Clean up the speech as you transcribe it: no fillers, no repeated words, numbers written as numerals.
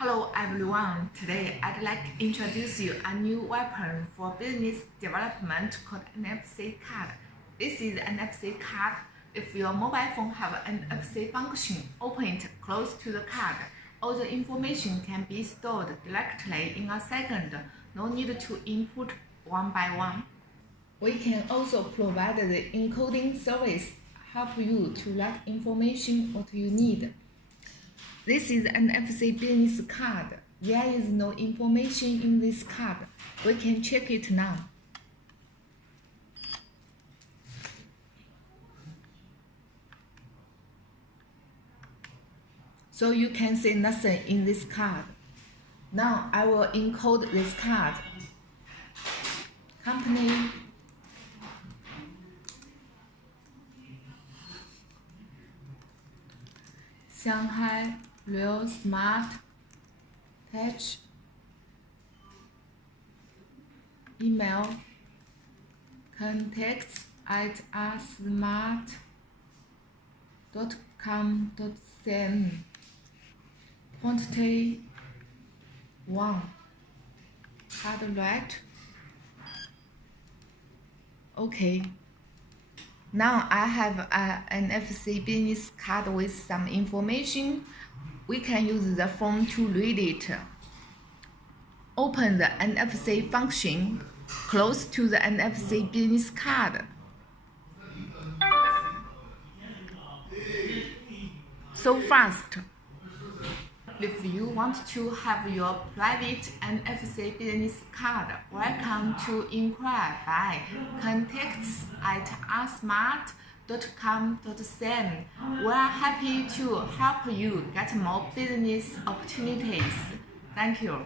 Hello everyone, today I'd like to introduce you a new weapon for business development called NFC card. This is NFC card. If your mobile phone have an NFC function, open it close to the card. All the information can be stored directly in a second. No need to input one by one. We can also provide the encoding service, help you to write information what you need. This is an NFC business card. There is no information in this card. We can check it now. So you can see nothing in this card. Now I will encode this card. Company, Shanghai, RealSmart, touch, email, contacts at RealSmart.com.cn, quantity 1, card right. Okay. Now I have an NFC business card with some information. We can use the phone to read it. Open the NFC function close to the NFC business card. So fast. If you want to have your private NFC business card, welcome to inquire by contacts at RealSmart.com.cn. We are happy to help you get more business opportunities. Thank you.